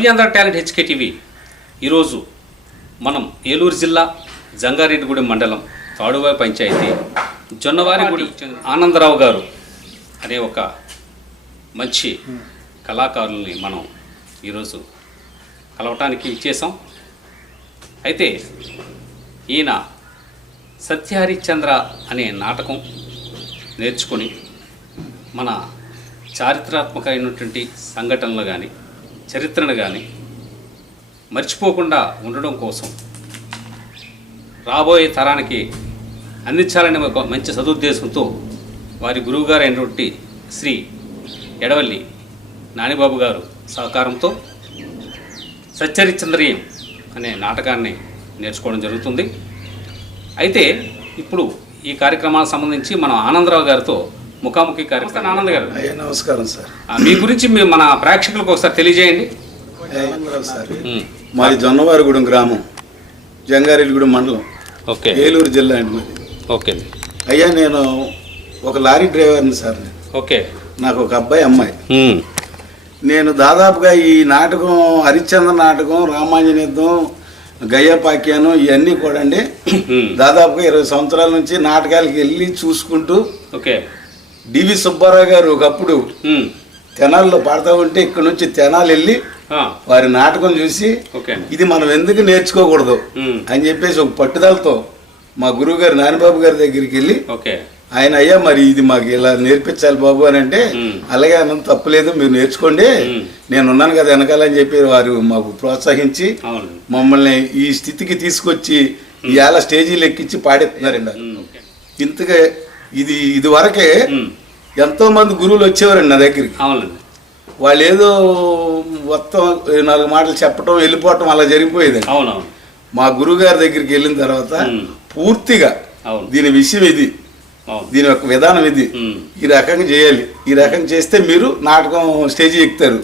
నవ్యాంధ్ర talent హెచ్కేటీవీ ఈరోజు మనం ఏలూరు జిల్లా జంగారెడ్డిగూడెం మండలం తాడువాయి పంచాయతీ జొన్నవారిగూడి ఆనందరావు గారు అనే ఒక మంచి కళాకారుల్ని మనం ఈరోజు కలవటానికి ఇచ్చేసాం అయితే ఈయన సత్యహరిశ్చంద్ర అనే నాటకం నేర్చుకొని మన చారిత్రాత్మకమైనటువంటి సంఘటనలు కానీ చరిత్రను కానీ మర్చిపోకుండా ఉండడం కోసం రాబోయే తరానికి అందించాలనే ఒక మంచి సదుద్దేశంతో వారి గురువుగారు అయినటువంటి శ్రీ ఎడవల్లి నానిబాబు గారు సహకారంతో సచ్చరిచంద్రియం అనే నాటకాన్ని నేర్చుకోవడం జరుగుతుంది. అయితే ఇప్పుడు ఈ కార్యక్రమానికి సంబంధించి మనం ఆనందరావు గారితో ముఖాముఖి కార్యక్రమం. ఆనంద్ గారు. అయ్యా నమస్కారం సార్. ఆ, మీ గురించి మీ మన ప్రేక్షకులకు ఒకసారి తెలియజేయండి. సార్. మాది జొన్నవారిగూడెం గ్రామం జంగారెడ్డిగూడెం మండలం ఓకే. ఏలూరు జిల్లా అండి మాది. ఓకే. అయ్యా నేను ఒక లారీ డ్రైవర్ని సార్. నేను. ఓకే. నాకు ఒక అబ్బాయి అమ్మాయి. నేను దాదాపుగా ఈ నాటకం హరిశ్చంద్ర నాటకం రామాంజనేయుద్ధం గయ్యపాక్యానం ఇవన్నీ కూడా అండి దాదాపుగా ఇరవై సంవత్సరాల నుంచి నాటకాలకి వెళ్ళి చూసుకుంటూ ఓకే. డివి సుబ్బారావు గారు ఒకప్పుడు తెనాల్లో పాడుతూ ఉంటే ఇక్కడ నుంచి తెనాలు వెళ్ళి వారి నాటకం చూసి ఇది మనం ఎందుకు నేర్చుకోకూడదు అని చెప్పేసి ఒక పట్టుదలతో మా గురువు గారు నానిబాబు గారి దగ్గరికి వెళ్ళి ఆయన అయ్యా మరి ఇది మాకు ఇలా నేర్పించాలి బాబు అని అంటే. అలాగే అన్నం తప్పలేదు మీరు నేర్చుకోండి. నేను ఉన్నాను కదా వెనకాలని చెప్పి వారు మాకు ప్రోత్సహించి మమ్మల్ని ఈ స్థితికి తీసుకొచ్చి ఇవాళ స్టేజీలు ఎక్కించి ఓకే. ఇంతగా ఇది ఇది వరకే ఎంతో మంది గురువులు వచ్చేవారండి నా దగ్గరికి. అవునండి వాళ్ళు ఏదో మొత్తం నాలుగు మాటలు చెప్పటం వెళ్ళిపోవటం అలా జరిగిపోయేదండి. అవునవును. మా గురువుగారి దగ్గరికి వెళ్ళిన తర్వాత. పూర్తిగా దీని విషయం ఇది. దీని యొక్క విధానం ఇది. ఈ రకంగా చేయాలి. ఈ రకంగా చేస్తే మీరు నాటకం స్టేజీ ఎక్కుతారు.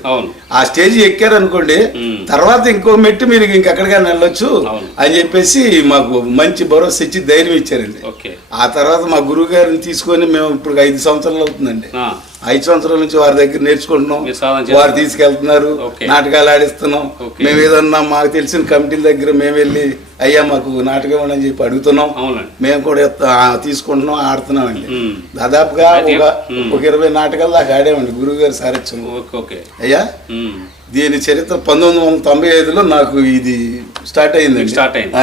ఆ స్టేజీ ఎక్కారు అనుకోండి. తర్వాత ఇంకో మెట్టు మీరు ఇంకెక్కడికైనా వెళ్ళొచ్చు. అని చెప్పేసి మాకు మంచి భరోసా ఇచ్చి ధైర్యం ఇచ్చారండి. ఓకే. ఆ తర్వాత మా గురువు గారిని తీసుకొని మేము ఇప్పుడు ఐదు సంవత్సరాలు అవుతుందండి. ఐదు సంవత్సరాల నుంచి వారి దగ్గర నేర్చుకుంటున్నాం. వారు. తీసుకెళ్తున్నారు. నాటకాలు ఆడిస్తున్నాం. మేము ఏదన్నా మాకు తెలిసిన కమిటీల దగ్గర మేము వెళ్ళి అయ్యా మాకు నాటకం ఇవ్వండి అని చెప్పి అడుగుతున్నాం. మేము కూడా తీసుకుంటున్నాం ఆడుతున్నాం అండి దాదాపుగా ఒక. ఒక ఇరవై నాటకాలు దాకా ఆడామండి గురువు గారి సారథ్యం అయ్యా? దీని చరిత్ర పంతొమ్మిది వందల తొంభై ఐదులో నాకు ఇది స్టార్ట్ అయిందండి. స్టార్ట్ అయింది.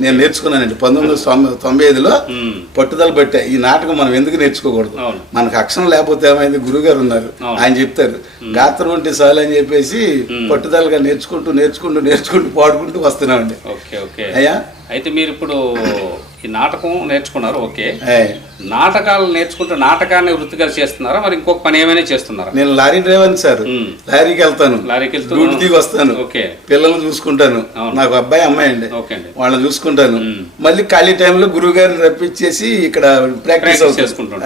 నేను నేర్చుకున్నానండి. పంతొమ్మిది వందల తొంభై- ఐదులో పట్టుదల పట్టే ఈ నాటకం మనం ఎందుకు నేర్చుకోకూడదు. మనకు అక్షరం లేకపోతే ఏమైంది? గురువు గారు ఉన్నారు. ఆయన చెప్తారు గాత్రం ఉంటే చాలు అని చెప్పేసి. పట్టుదలగా నేర్చుకుంటూ నేర్చుకుంటూ నేర్చుకుంటూ పాడుకుంటూ వస్తున్నామండి. అయ్యా? అయితే మీరు ఇప్పుడు ఈ నాటకం నేర్చుకున్నారు ఓకే. నాటకాలు నేర్చుకుంటూ నాటకాన్ని వృత్తిగా చేస్తున్నారా మరి ఇంకొక పని ఏమైనా చేస్తున్నారా నేను లారీ డ్రైవర్ సార్. లారీకి వెళ్తాను లారీకి వెళ్తూ డ్యూటీ దిగి వస్తాను ఓకే పిల్లల్ని చూసుకుంటాను. నాకు అబ్బాయి అమ్మాయి అండి ఓకే అండి వాళ్ళని చూసుకుంటాను. మళ్ళీ ఖాళీ టైంలో గురువు గారిని రప్పించేసి ఇక్కడ ప్రాక్టీస్.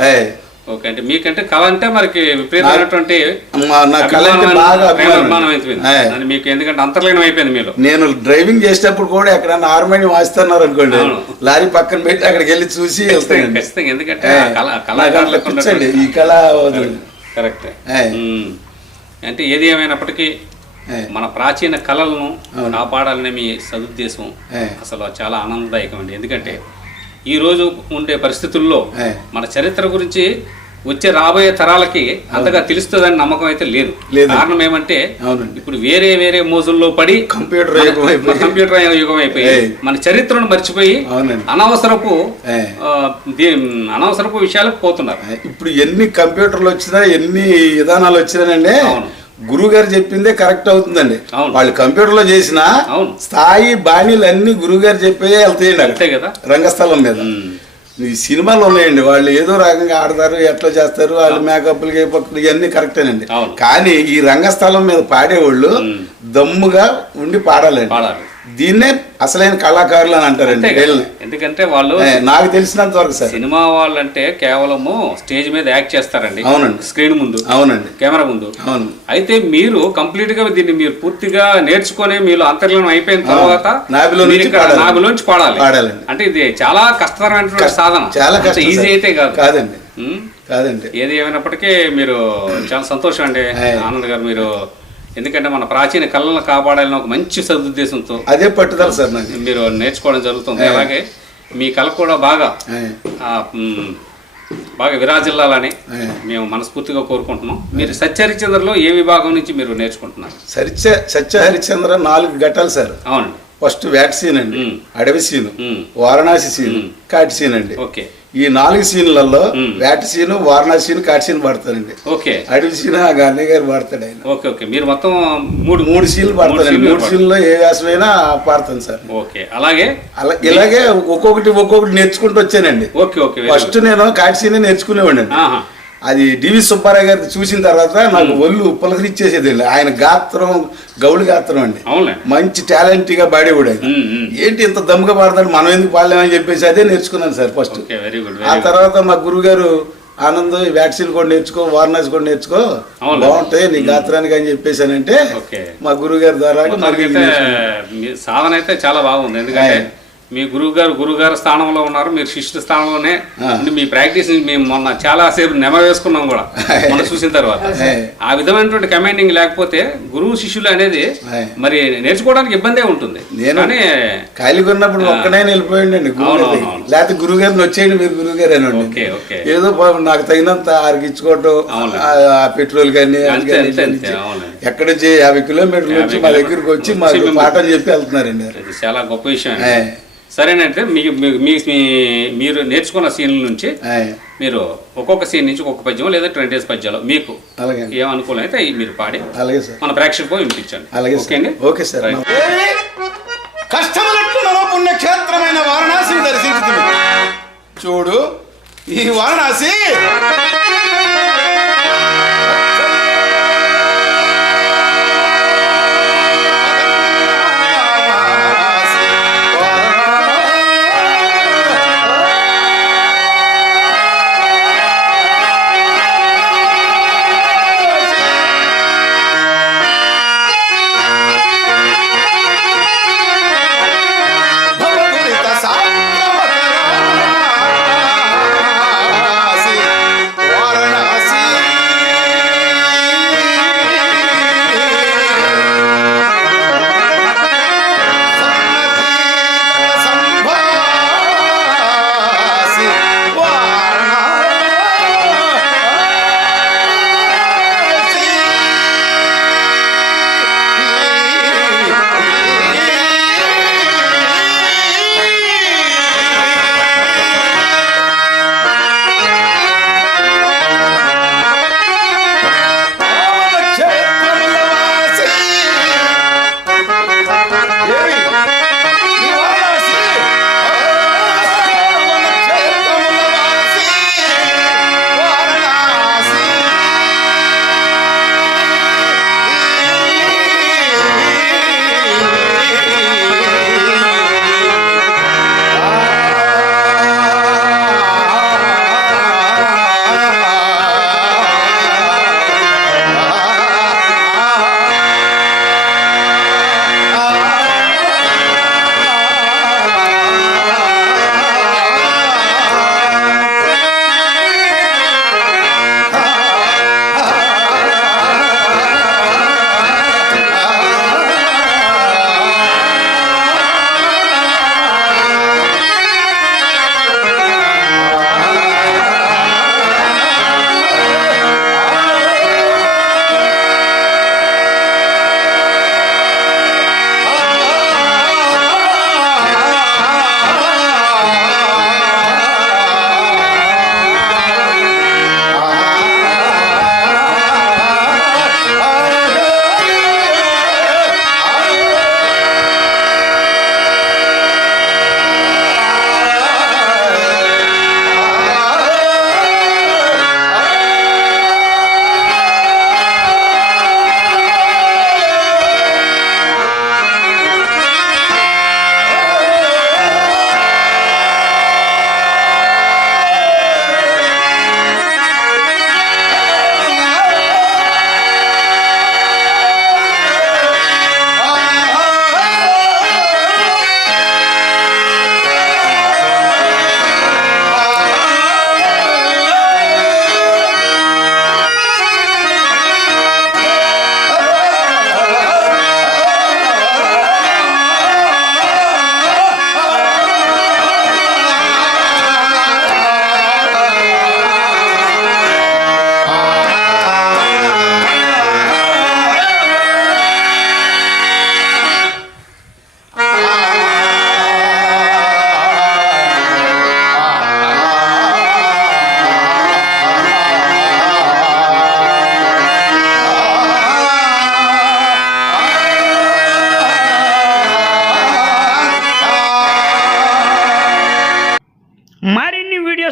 ఆయ్. ఓకే అంటే మీకంటే కళ అంటే మనకి విపరీతమైనటువంటి నా కళ అంటే బాగా అభిమానం. అయిపోయింది మీకు ఎందుకంటే అంతర్లీనం అయిపోయింది మీలో నేను డ్రైవింగ్ చేసేటప్పుడు కూడా ఎక్కడన్నా హార్మోనియం వాయిస్తున్నారు అనుకోండి. లారీ పక్కన పెట్టి అక్కడికి వెళ్ళి చూసి ఖచ్చితంగా ఎందుకంటే కళ. ఈ కళ. కరెక్ట్. అంటే ఏది ఏమైనప్పటికీ. మన ప్రాచీన కళలను. కాపాడాలనే మీ సదుద్దేశం. అసలు చాలా ఆనందదాయకం అండి ఎందుకంటే ఈ రోజు ఉండే పరిస్థితుల్లో. మన చరిత్ర గురించి వచ్చే రాబోయే తరాలకి అంతగా తెలుస్తుందని నమ్మకం అయితే లేదు. కారణం ఏమంటే ఇప్పుడు వేరే వేరే మోజుల్లో పడి కంప్యూటర్ కంప్యూటర్ యుగం అయిపోయి. మన చరిత్రను మర్చిపోయి అనవసరపు అనవసరపు విషయాలకు పోతున్నారు ఇప్పుడు ఎన్ని కంప్యూటర్లు వచ్చినా ఎన్ని విధానాలు వచ్చినానండి అవును. గురువు గారు చెప్పిందే కరెక్ట్ అవుతుందండి. వాళ్ళు కంప్యూటర్లో చేసిన స్థాయి బాణీలు అన్ని గురువు గారు చెప్పే వెళ్తాయండి కదా? రంగస్థలం మీద. ఈ సినిమాలు ఉన్నాయండి. వాళ్ళు ఏదో రకంగా ఆడతారు ఎట్లా చేస్తారు వాళ్ళు మేకప్లు గేపప్లు ఇవన్నీ కరెక్టేనండి. కానీ ఈ రంగస్థలం మీద పాడేవాళ్ళు. దమ్ముగా ఉండి పాడాలండి. పాడాలి. దీన్నే అసలైన కళాకారులు అని అంటారండి. ఎందుకంటే వాళ్ళు నాకు తెలిసినంత వరకు సార్ సినిమా వాళ్ళంటే కేవలము స్టేజ్ మీద యాక్ట్ చేస్తారండి అవునండి. స్క్రీన్ ముందు అవునండి కెమెరా ముందు అవును అయితే మీరు కంప్లీట్గా దీన్ని మీరు పూర్తిగా నేర్చుకొని మీరు అంతర్లీనం అయిపోయిన తర్వాత. నాభిలోంచి పాడాలి పాడాలండి. అంటే ఇది చాలా కష్టతరమైనటువంటి సాధన చాలా కష్టం ఈజీ. అయితే కాదు కాదండి. కాదండి ఏది ఏమైనప్పటికీ మీరు చాలా సంతోషం అండి. ఆనంద్ గారు మీరు ఎందుకంటే మన ప్రాచీన కళలను కాపాడాలని ఒక మంచి సదుద్దేశంతో అదే పట్టుదల సార్ మీరు నేర్చుకోవడం జరుగుతుంది. అలాగే మీ కళ కూడా బాగా బాగా విరాజిల్లాలని. మేము మనస్ఫూర్తిగా కోరుకుంటున్నాం. మీరు సత్యహరిచంద్రలో ఏ విభాగం నుంచి మీరు నేర్చుకుంటున్నారు? సత్య సత్య హరిశ్చంద్ర నాలుగు ఘట్టాలు సార్. అవునండి. ఫస్ట్ వ్యాట్ సీన్ అండి. అడవి సీను. వారణాసి సీను. కాటి సీన్ అండి. ఓకే. ఈ నాలుగు సీన్లలో. వ్యాట్ సీను వారణాసి సీను కాటి సీన్ పాడతారండి ఓకే. అడవి సీన్ ఆ అన్నయ్య గారు పాడతాడు ఆయన. Okay okay. మీరు మొత్తం మూడు మూడు సీన్లు పాడతారండి సీన్లు మూడు సీన్లో ఏ వ్యాసమైనా పాడతాను సార్. ఓకే. అలాగే? అలా ఇలాగే ఒక్కొక్కటి ఒక్కొక్కటి నేర్చుకుంటూ వచ్చానండి. Okay okay. ఫస్ట్ నేను కాటి సీనే నేర్చుకునేవాడిని. అది డివి సుబ్బారావు గారిని చూసిన తర్వాత నాకు ఒళ్ళు పులకరిచ్చేసేది ఆయన గాత్రం గౌడి గాత్రం అండి. మంచి టాలెంట్గా పాడేవాడు ఆయన. ఏంటి ఇంత దమ్ముగా పాడతాడు మనం ఎందుకు పాడలేమని చెప్పేసి అదే నేర్చుకున్నాను sir first. Okay very good ఆ తర్వాత మా గురువు గారు ఆనంద్ వ్యాక్సిన్ కూడా నేర్చుకో వారణాసి కూడా నేర్చుకో. బాగుంటాయి నీ గాత్రానికి అని చెప్పేసానంటే మా గురువు గారి ద్వారా సాధన అయితే చాలా బాగుంది. ఎందుకంటే మీ గురువు గారు గురువు గారు స్థానంలో ఉన్నారు మీరు శిష్యుల స్థానంలోనే మీ ప్రాక్టీస్ మేము మొన్న చాలా సేపు నెమ వేసుకున్నాం కూడా మొన్న చూసిన తర్వాత. ఆ విధమైనటువంటి కమాండింగ్ లేకపోతే గురువు శిష్యులు అనేది. మరి నేర్చుకోవడానికి ఇబ్బందే ఉంటుంది నేను- ఖాళీగా ఉన్నప్పుడు దగ్గరికి. అవును. లేకపోతే గురువు గారిని వచ్చేయండి మీరు గురువు గారు అని ఓకే ఓకే ఏదో నాకు తగినంత ఆరిగించుకోవటం అవును. ఆ పెట్రోల్ కానీ. ఎక్కడి నుంచి యాభై కిలోమీటర్ల నుంచి మా దగ్గరికి వచ్చి మాకు మిమ్మల్ని- పాఠం చెప్పి వెళ్తున్నారండి చాలా గొప్ప విషయం. సరేనంటే మీకు మీ- మీ మీరు నేర్చుకున్న సీన్ల నుంచి. మీరు ఒక్కొక్క సీన్ నుంచి ఒక్కొక్క పద్యం లేదా ట్వంటీ డేస్ పద్యాలు మీకు అలాగే. ఏమనుకూలం అయితే అవి మీరు పాడి. అలాగే సార్. మన ప్రేక్షకులకు వినిపించండి. అలాగే ఓకే అండి సార్ నవ పుణ్యక్షేత్రమైన వారణాసిని దర్శించుతుంది చూడు ఈ వారణాసి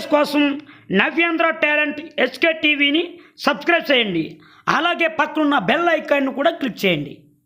వీడియోస్ కోసం నవ్యాంధ్ర టాలెంట్ ఎస్కే టీవీని సబ్స్క్రైబ్ చేయండి. అలాగే పక్కనున్న బెల్ ఐకాన్ను కూడా క్లిక్ చేయండి.